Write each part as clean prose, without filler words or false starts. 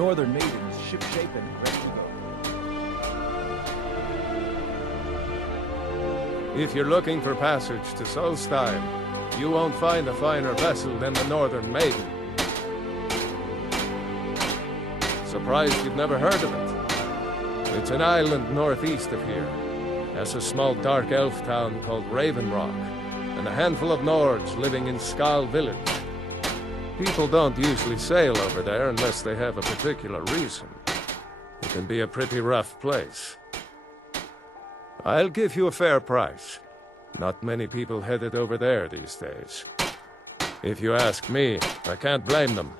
Northern Maiden is ship-shape and ready to go. If you're looking for passage to Solstheim, you won't find a finer vessel than the Northern Maiden. Surprised you've never heard of it? It's an island northeast of here. Has a small dark elf town called Raven Rock, and a handful of Nords living in Skal Village. People don't usually sail over there unless they have a particular reason. It can be a pretty rough place. I'll give you a fair price. Not many people headed over there these days. If you ask me, I can't blame them.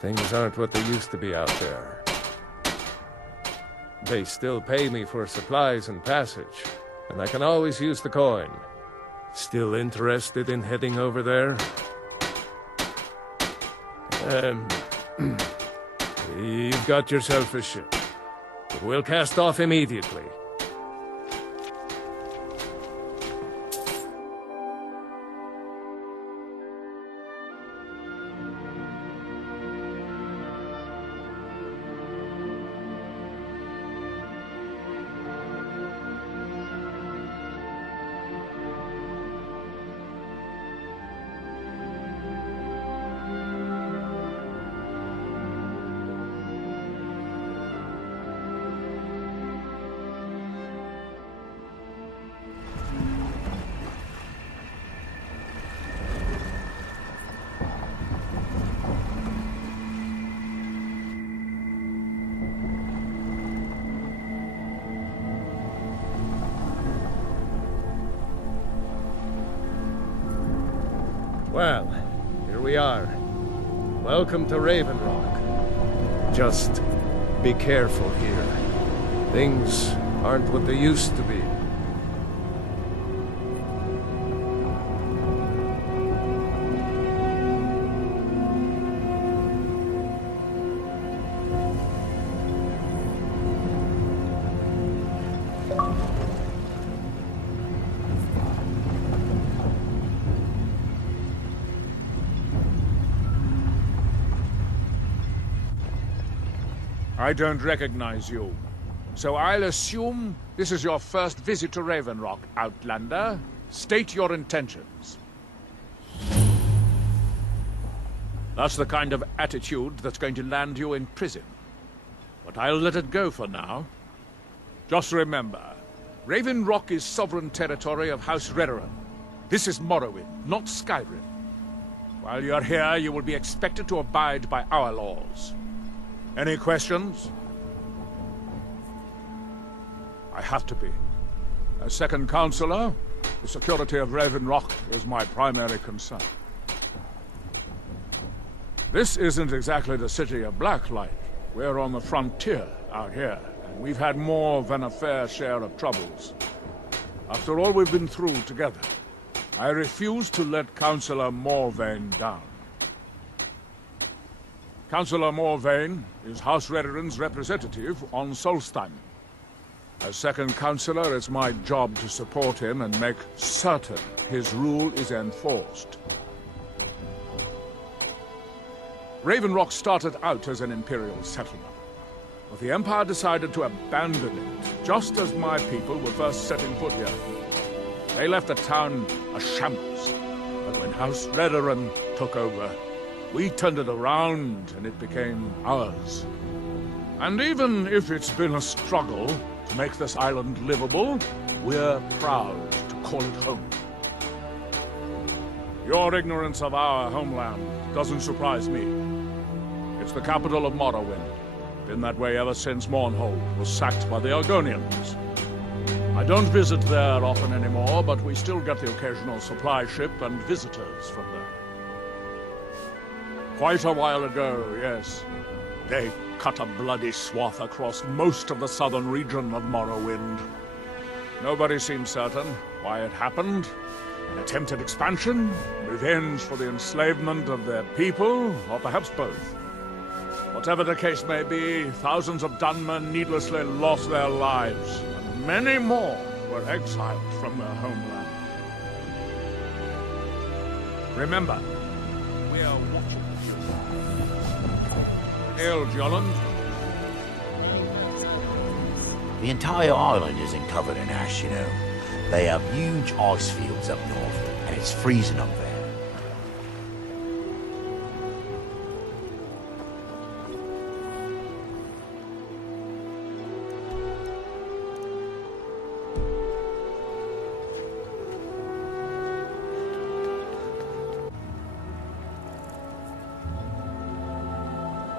Things aren't what they used to be out there. They still pay me for supplies and passage, and I can always use the coin. Still interested in heading over there? You've got yourself a ship. But we'll cast off immediately. Well, here we are. Welcome to Raven Rock. Just be careful here. Things aren't what they used to be. I don't recognize you. So I'll assume this is your first visit to Raven Rock, Outlander. State your intentions. That's the kind of attitude that's going to land you in prison. But I'll let it go for now. Just remember, Raven Rock is sovereign territory of House Redoran. This is Morrowind, not Skyrim. While you're here, you will be expected to abide by our laws. Any questions? I have to be. As second counselor, the security of Raven Rock is my primary concern. This isn't exactly the city of Blacklight. We're on the frontier out here, and we've had more than a fair share of troubles. After all we've been through together, I refuse to let Councillor Morvain down. Councillor Morvain is House Redoran's representative on Solstheim. As second councillor, it's my job to support him and make certain his rule is enforced. Raven Rock started out as an Imperial settlement, but the Empire decided to abandon it, just as my people were first setting foot here. They left the town a shambles, but when House Redoran took over, we turned it around and it became ours. And even if it's been a struggle to make this island livable, we're proud to call it home. Your ignorance of our homeland doesn't surprise me. It's the capital of Morrowind. Been that way ever since Mournhold was sacked by the Argonians. I don't visit there often anymore, but we still get the occasional supply ship and visitors from there. Quite a while ago, yes. They cut a bloody swath across most of the southern region of Morrowind. Nobody seems certain why it happened. An attempted expansion, revenge for the enslavement of their people, or perhaps both. Whatever the case may be, thousands of Dunmen needlessly lost their lives, and many more were exiled from their homeland. Remember, we are watching you. Hail, Jolland. The entire island isn't covered in ash, you know. They have huge ice fields up north, and it's freezing up there.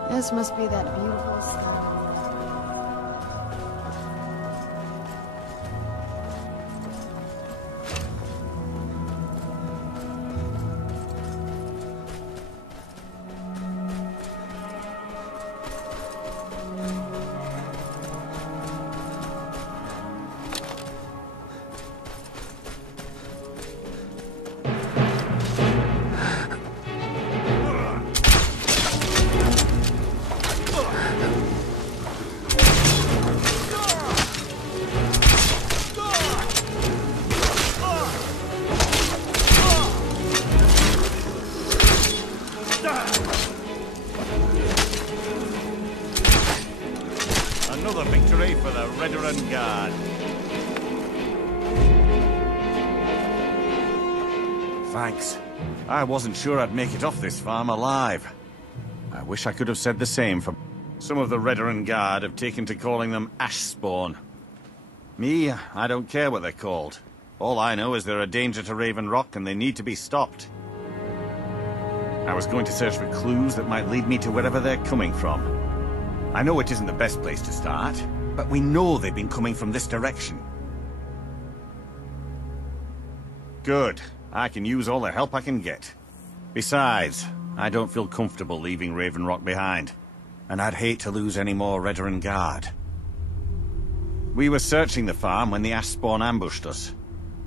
This must be that beautiful sun. Another victory for the Redoran Guard. Thanks. I wasn't sure I'd make it off this farm alive. I wish I could have said the same for... Some of the Redoran Guard have taken to calling them Ashspawn. Me, I don't care what they're called. All I know is they're a danger to Raven Rock and they need to be stopped. I was going to search for clues that might lead me to wherever they're coming from. I know it isn't the best place to start, but we know they've been coming from this direction. Good. I can use all the help I can get. Besides, I don't feel comfortable leaving Raven Rock behind, and I'd hate to lose any more Redoran Guard. We were searching the farm when the Ashspawn ambushed us.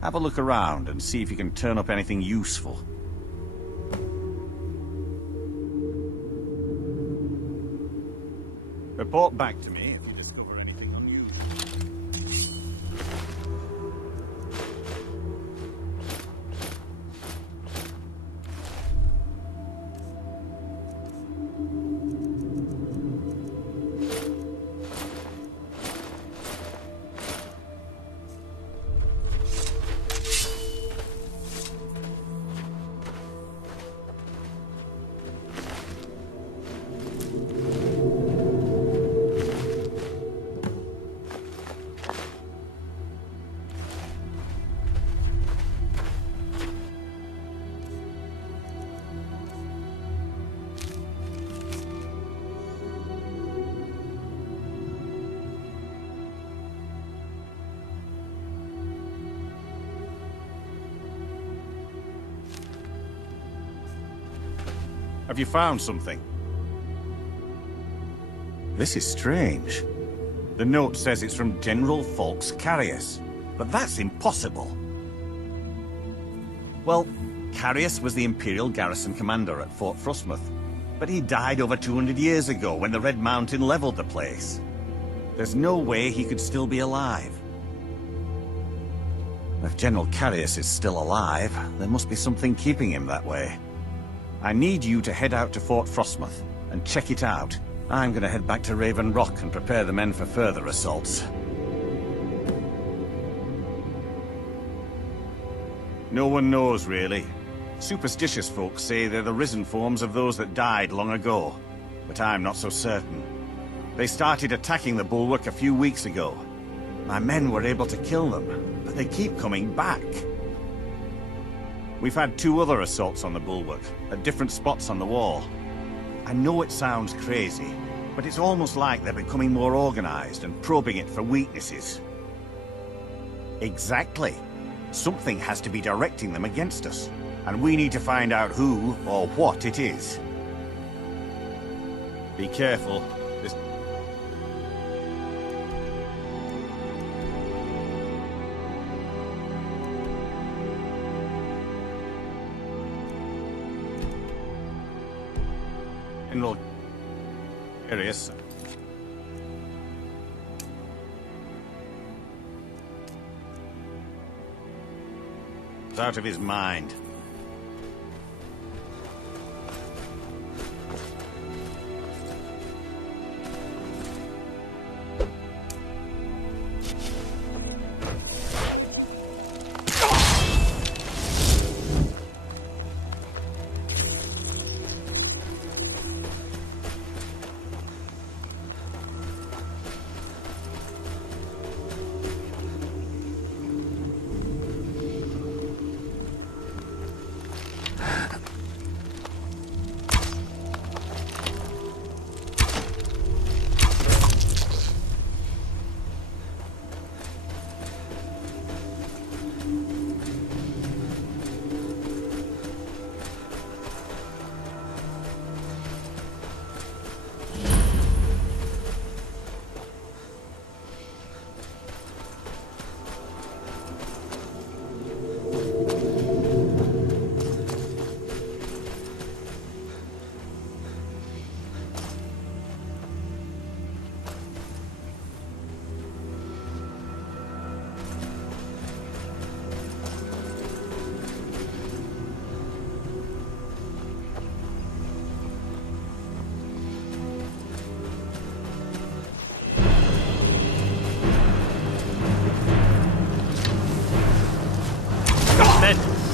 Have a look around and see if you can turn up anything useful. Report back to me if you discover anything unusual. Have you found something? This is strange. The note says it's from General Folks Carius, but that's impossible. Well, Carius was the Imperial garrison commander at Fort Frostmoth, but he died over 200 years ago when the Red Mountain leveled the place. There's no way he could still be alive. If General Carius is still alive, there must be something keeping him that way. I need you to head out to Fort Frostmoth and check it out. I'm gonna head back to Raven Rock and prepare the men for further assaults. No one knows, really. Superstitious folks say they're the risen forms of those that died long ago, but I'm not so certain. They started attacking the bulwark a few weeks ago. My men were able to kill them, but they keep coming back. We've had 2 other assaults on the bulwark, at different spots on the wall. I know it sounds crazy, but it's almost like they're becoming more organized and probing it for weaknesses. Exactly. Something has to be directing them against us, and we need to find out who or what it is. Be careful. This... General Carius. He's out of his mind.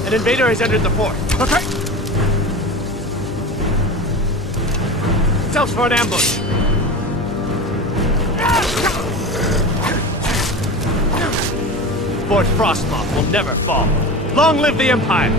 An invader has entered the fort. Okay. Self for an ambush. Fort Frostmoth will never fall. Long live the Empire!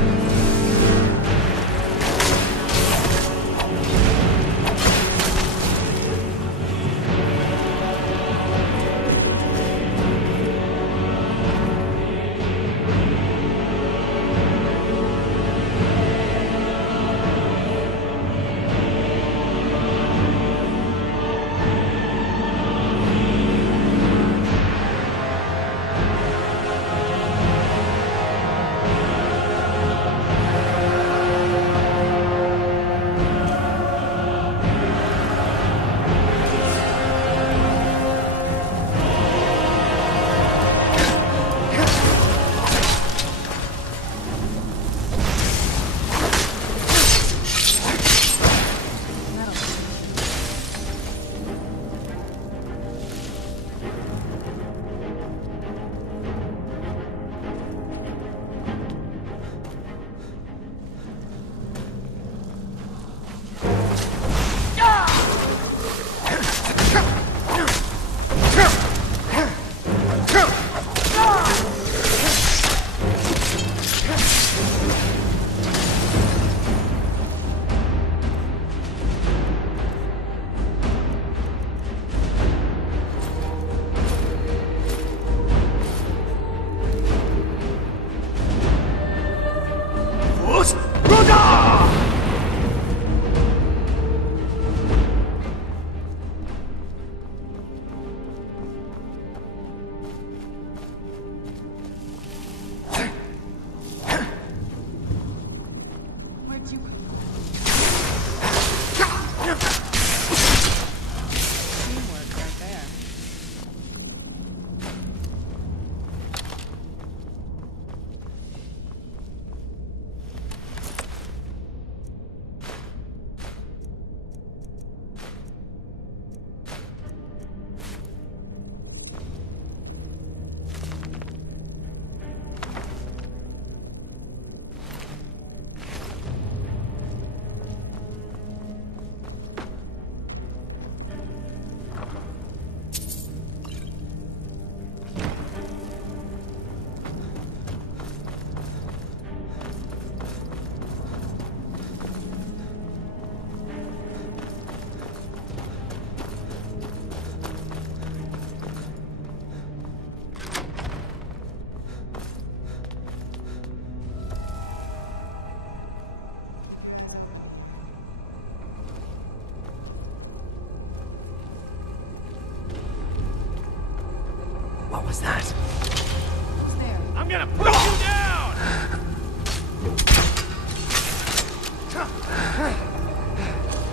What was that? Who's there? I'm gonna put you down!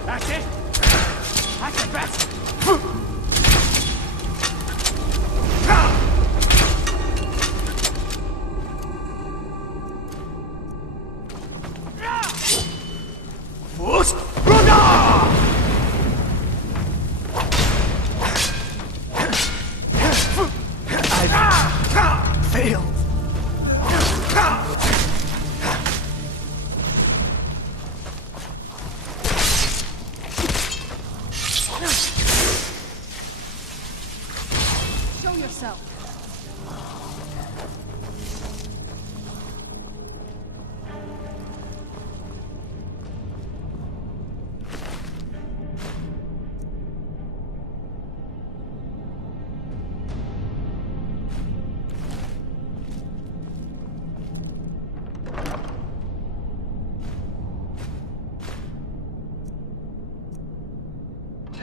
That's it? That's the best! Failed. Show yourself.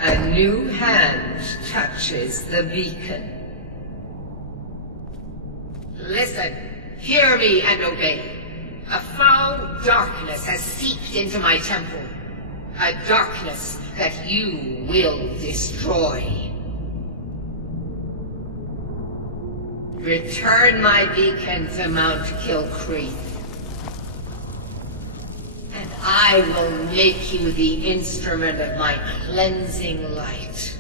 A new hand touches the beacon. Listen, hear me and obey. A foul darkness has seeped into my temple. A darkness that you will destroy. Return my beacon to Mount Kilcreath. And I will make you the instrument of my cleansing light.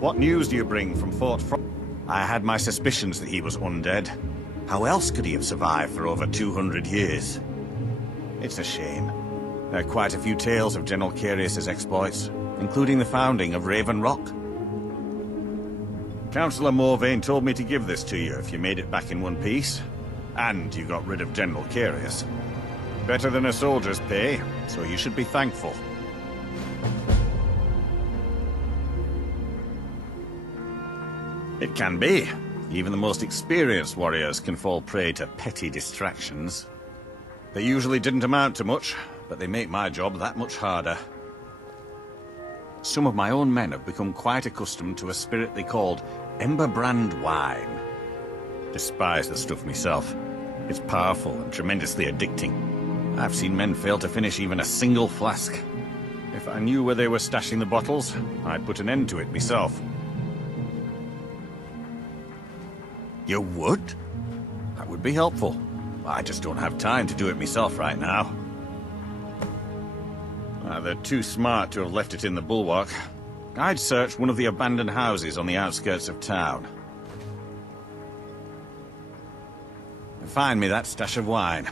What news do you bring from Fort Frost? I had my suspicions that he was undead. How else could he have survived for over 200 years? It's a shame. There are quite a few tales of General Carius's exploits, including the founding of Raven Rock. Councillor Morvain told me to give this to you if you made it back in one piece, and you got rid of General Carius. Better than a soldier's pay, so you should be thankful. It can be. Even the most experienced warriors can fall prey to petty distractions. They usually didn't amount to much, but they make my job that much harder. Some of my own men have become quite accustomed to a spirit they called Emberbrand wine. Despise the stuff myself. It's powerful and tremendously addicting. I've seen men fail to finish even a single flask. If I knew where they were stashing the bottles, I'd put an end to it myself. You would? That would be helpful. I just don't have time to do it myself right now. They're too smart to have left it in the bulwark. I'd search one of the abandoned houses on the outskirts of town. Find me that stash of wine.